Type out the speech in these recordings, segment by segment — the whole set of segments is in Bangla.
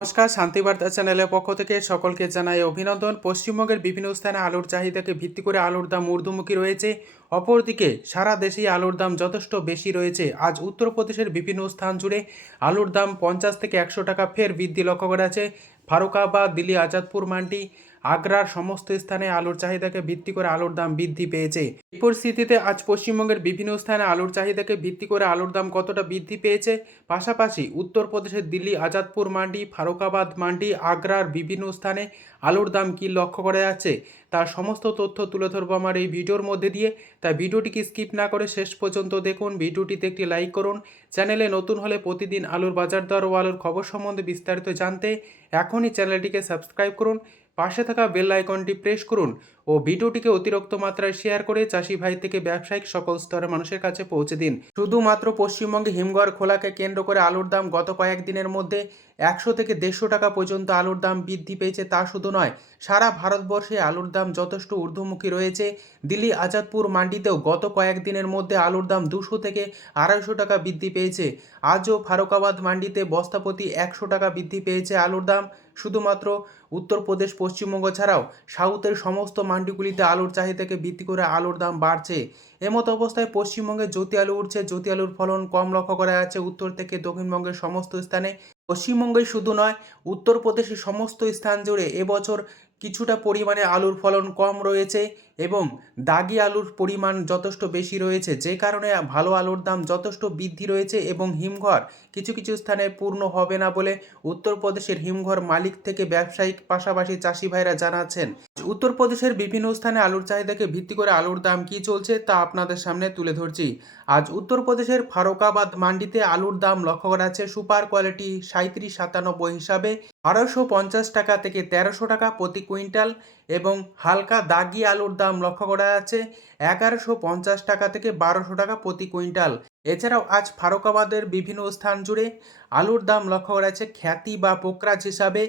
নমস্কার শান্তিবার্তা চ্যানেলের পক্ষ থেকে সকলকে জানাই অভিনন্দন। পশ্চিমবঙ্গের বিভিন্ন স্থানে আলুর চাহিদাকে ভিত্তি করে আলুর দাম ঊর্ধ্বমুখী রয়েছে। অপরদিকে সারা দেশেই আলুর দাম যথেষ্ট বেশি রয়েছে। আজ উত্তরপ্রদেশের বিভিন্ন স্থান জুড়ে আলুর দাম পঞ্চাশ থেকে একশো টাকা ফের বৃদ্ধি লক্ষ্য করা আছে ফারুকাবাদ, দিল্লি, আজাদপুর, মান্ডি আগ্রার সমস্ত স্থানে আলুর চাহিদাকে ভিত্তি করে আলুর দাম বৃদ্ধি পেয়েছে। এই পরিস্থিতিতে আজ পশ্চিমবঙ্গের বিভিন্ন স্থানে আলুর চাহিদাকে ভিত্তি করে আলুর দাম কতটা বৃদ্ধি পেয়েছে, পাশাপাশি উত্তরপ্রদেশের দিল্লি, আজাদপুর মান্ডি, ফারুকাবাদ মান্ডি, আগ্রার বিভিন্ন স্থানে আলুর দাম কী লক্ষ্য করা যাচ্ছে, তার সমস্ত তথ্য তুলে ধরবো আমার এই ভিডিওর মধ্যে দিয়ে। তাই ভিডিওটিকে স্কিপ না করে শেষ পর্যন্ত দেখুন, ভিডিওটিতে একটি লাইক করুন, চ্যানেলে নতুন হলে প্রতিদিন আলুর বাজার দর ও আলুর খবর সম্বন্ধে বিস্তারিত জানতে এখনই চ্যানেলটিকে সাবস্ক্রাইব করুন। পাশে থাকা বেল আইকনটি প্রেস করুন ও ভিডিওটিকে অতিরিক্ত মাত্রায় শেয়ার করে চাষি ভাই থেকে ব্যবসায়িক সকল স্তরের মানুষের কাছে পৌঁছে দিন। শুধুমাত্র পশ্চিমবঙ্গে হিমঘর খোলাকে কেন্দ্র করে আলুর দাম গত কয়েকদিনের মধ্যে একশো থেকে দেড়শো টাকা পর্যন্ত আলুর দাম বৃদ্ধি পেয়েছে তা শুধু নয়, সারা ভারতবর্ষে আলুর দাম যথেষ্ট ঊর্ধ্বমুখী রয়েছে। দিল্লি, আজাদপুর মান্ডিতেও গত কয়েকদিনের মধ্যে আলুর দাম দুশো থেকে আড়াইশো টাকা বৃদ্ধি পেয়েছে। আজও ফারুকাবাদ মান্ডিতে বস্তাপতি একশো টাকা বৃদ্ধি পেয়েছে আলুর দাম। শুধুমাত্র উত্তরপ্রদেশ, পশ্চিমবঙ্গ ছাড়াও সাউথের সমস্ত মান্ডিগুলিতে আলুর চাহিদাকে ভিত্তি করে আলুর দাম বাড়ছে। এমতো অবস্থায় পশ্চিমবঙ্গে জ্যোতি আলু উঠছে। জ্যোতি আলুর ফলন কম লক্ষ্য করা যাচ্ছে। উত্তর থেকে দক্ষিণবঙ্গের সমস্ত স্থানে। পশ্চিমবঙ্গে শুধু নয়, উত্তরপ্রদেশের সমস্ত স্থান জুড়ে এবছর কিছুটা পরিমাণে আলুর ফলন কম রয়েছে এবং দাগি আলুর পরিমাণ যথেষ্ট বেশি রয়েছে, যে কারণে ভালো আলুর দাম যথেষ্ট বৃদ্ধি রয়েছে এবং হিমঘর কিছু কিছু স্থানে পূর্ণ হবে না বলে উত্তরপ্রদেশের হিমঘর মালিক থেকে ব্যবসায়িক পাশাপাশি চাষি ভাইরা জানাচ্ছেন। উত্তরপ্রদেশের বিভিন্ন স্থানে আলুর চাহিদাকে ভিত্তি করে আলুর দাম কী চলছে তা আপনাদের সামনে তুলে ধরছি। আজ উত্তরপ্রদেশের ফারুকাবাদ মান্ডিতে আলুর দাম লক্ষ্য করা যাচ্ছে সুপার কোয়ালিটি সাঁত্রিশ সাতানব্বই হিসাবে। বারোশো পঞ্চাশ টাকা থেকে তেরোশো টাকা প্রতি কুইন্টাল এবং হালকা দাগি আলুর দাম লক্ষ্য করা যাচ্ছে, এগারোশো পঞ্চাশ টাকা থেকে বারোশো টাকা প্রতি কুইন্টাল। এছাড়াও আজ ফারুকাবাদের বিভিন্ন স্থান জুড়ে আলুর দাম লক্ষ্য করা যাচ্ছে, খ্যাতি বা পোকরাজ হিসাবে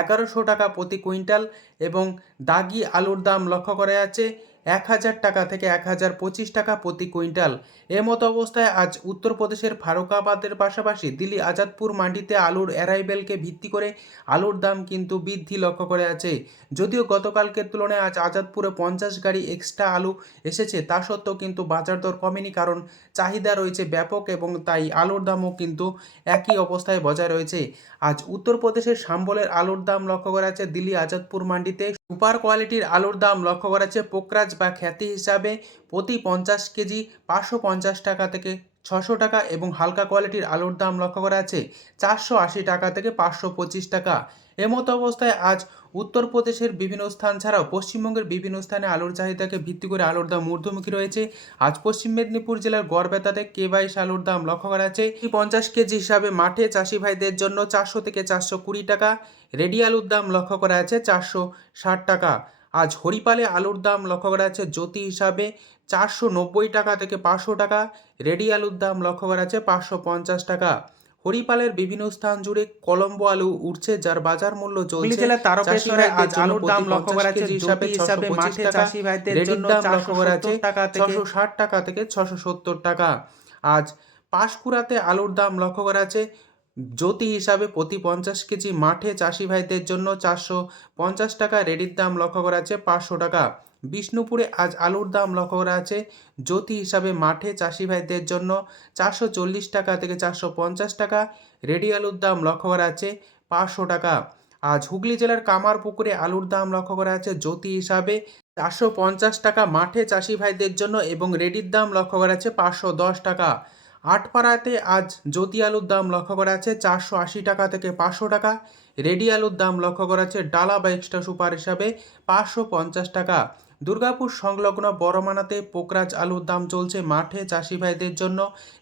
এগারোশো টাকা প্রতি কুইন্টাল এবং দাগি আলুর দাম লক্ষ্য করা যাচ্ছে এক হাজার টাকা থেকে এক হাজার পঁচিশ টাকা প্রতি কুইন্টাল। এ মতো অবস্থায় আজ উত্তরপ্রদেশের ফারুকাবাদের পাশাপাশি দিল্লি আজাদপুর মান্ডিতে আলুর অ্যারাইভেলকে ভিত্তি করে আলুর দাম কিন্তু বৃদ্ধি লক্ষ্য করে আছে। যদিও গতকালকের তুলনায় আজ আজাদপুরে পঞ্চাশ গাড়ি এক্সট্রা আলু এসেছে, তা সত্ত্বেও কিন্তু বাজার দর কমেনি কারণ চাহিদা রয়েছে ব্যাপক এবং তাই আলুর দামও কিন্তু একই অবস্থায় বজায় রয়েছে। আজ উত্তরপ্রদেশের সাম্বলের আলুর দাম লক্ষ্য করা আছে দিল্লি আজাদপুর মান্ডিতে। সুপার কোয়ালিটির আলুর দাম লক্ষ্য করা যাচ্ছে পোকরাজ বা খ্যাতি হিসাবে। প্রতি পঞ্চাশ কেজি পাঁচশো পঞ্চাশ টাকা থেকে ছশো টাকা এবং হালকা কোয়ালিটির আলুর দাম লক্ষ্য করা আছে চারশো আশি টাকা থেকে পাঁচশো পঁচিশ টাকা। এমতো অবস্থায় আজ উত্তরপ্রদেশের বিভিন্ন স্থান ছাড়াও পশ্চিমবঙ্গের বিভিন্ন স্থানে আলুর চাহিদাকে ভিত্তি করে আলুর দাম ঊর্ধ্বমুখী রয়েছে। আজ পশ্চিম মেদিনীপুর জেলার গড়বেতাতে কে বাইশ আলুর দাম লক্ষ্য করা আছে পঞ্চাশ কেজি হিসাবে মাঠে চাষি ভাইদের জন্য চারশো থেকে চারশো কুড়ি টাকা, রেডি আলুর দাম লক্ষ্য করা আছে চারশো ষাট টাকা। আজ হরিপালে আলুর দাম লক্ষ্য করা আছে জ্যোতি হিসাবে চারশো নব্বই টাকা থেকে পাঁচশো টাকা, রেডি আলুর দাম লক্ষ্য করা আছে পাঁচশো পঞ্চাশ টাকা। হরিপালের বিভিন্ন স্থান জুড়ে কলম্বো আলু উঠছে যার বাজার মূল্য চলছে তারকেশ্বরে আজ আলুর দাম লক্ষ্য করা যাচ্ছে হিসাবে হিসাবে মাঠে চাষি ভাইদের জন্য 470 লক্ষ্য করা যাচ্ছে টাকা থেকে ছশো ষাট টাকা থেকে ছশো সত্তর টাকা। আজ পাঁশকুড়াতে আলুর দাম লক্ষ্য করা আছে জ্যোতি হিসাবে প্রতি পঞ্চাশ কেজি মাঠে চাষি ভাইদের জন্য চারশো পঞ্চাশ টাকা রেডির দাম লক্ষ্য করা আছে পাঁচশো টাকা। বিষ্ণুপুরে আজ আলুর দাম লক্ষ্য করা আছে জ্যোতি হিসাবে মাঠে চাষি ভাইদের জন্য চারশো চল্লিশ টাকা থেকে চারশো পঞ্চাশ টাকা, রেডি আলুর দাম লক্ষ্য করা আছে পাঁচশো টাকা। আজ হুগলি জেলার কামারপুকুরে আলুর দাম লক্ষ্য করা আছে জ্যোতি হিসাবে চারশো পঞ্চাশ টাকা মাঠে চাষি ভাইদের জন্য এবং রেডির দাম লক্ষ্য করা আছে পাঁচশো দশ টাকা। আটপাড়াতে আজ জ্যোতি আলুর দাম লক্ষ্য করা আছে চারশো আশি টাকা থেকে পাঁচশো টাকা, রেডি আলুর দাম লক্ষ্য করা আছে ডালা বা এক্সট্রা সুপার হিসাবে পাঁচশো পঞ্চাশ টাকা। দুর্গাপুর সংলগ্ন বড়মানাতে পোকরাজ আলুর দাম চলছে মাঠে চাষি ভাইদের জন্য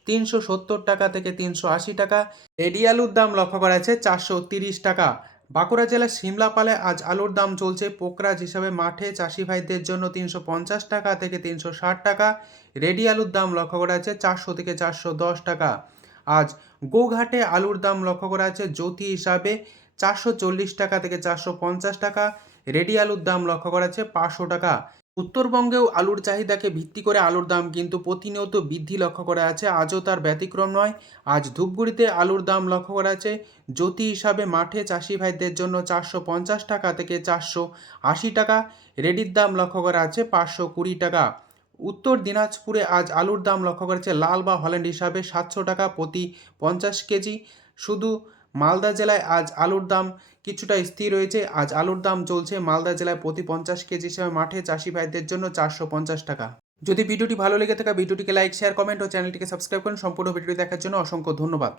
তিনশো সত্তর টাকা থেকে তিনশো আশি টাকা। এডি আলুর দাম লক্ষ্য করা আছে চারশো তিরিশ টাকা। বাঁকুড়া জেলার সিমলাপালে আজ আলুর দাম চলছে পোকরাজ হিসাবে মাঠে চাষি ভাইদের জন্য তিনশো পঞ্চাশ টাকা থেকে তিনশো ষাট টাকা। রেডি আলুর দাম লক্ষ্য করা আছে চারশো থেকে চারশো দশ টাকা। আজ গোঘাটে আলুর দাম লক্ষ্য করা আছে জ্যোতি হিসাবে চারশো চল্লিশ টাকা থেকে চারশো পঞ্চাশ টাকা। রেডি আলুর দাম লক্ষ্য করা আছে পাঁচশো টাকা। উত্তরবঙ্গেও আলুর চাহিদাকে ভিত্তি করে আলুর দাম কিন্তু প্রতিনিয়ত বৃদ্ধি লক্ষ্য করা আছে। আজও তার ব্যতিক্রম নয়। আজ ধূপগুড়িতে আলুর দাম লক্ষ্য করা আছে। জ্যোতি হিসাবে মাঠে চাষি ভাইদের জন্য চারশো পঞ্চাশ টাকা থেকে চারশো আশি টাকা। রেডির দাম লক্ষ্য করা আছে পাঁচশো কুড়ি টাকা। উত্তর দিনাজপুরে আজ আলুর দাম লক্ষ্য করেছে লাল বা হল্যান্ড হিসাবে সাতশো টাকা প্রতি পঞ্চাশ কেজি। শুধু মালদা জেলায় আজ আলুর দাম কিছুটা স্থির রয়েছে। আজ আলুর দাম চলছে মালদা জেলায় প্রতি পঞ্চাশ কেজি হিসাবে মাঠে চাষি ভাইদের জন্য চারশো পঞ্চাশ টাকা। যদি ভিডিওটি ভালো লেগে থাকে, ভিডিওটিকে লাইক, শেয়ার, কমেন্ট ও চ্যানেলটিকে সাবস্ক্রাইব করুন। সম্পূর্ণ ভিডিওটি দেখার জন্য অসংখ্য ধন্যবাদ।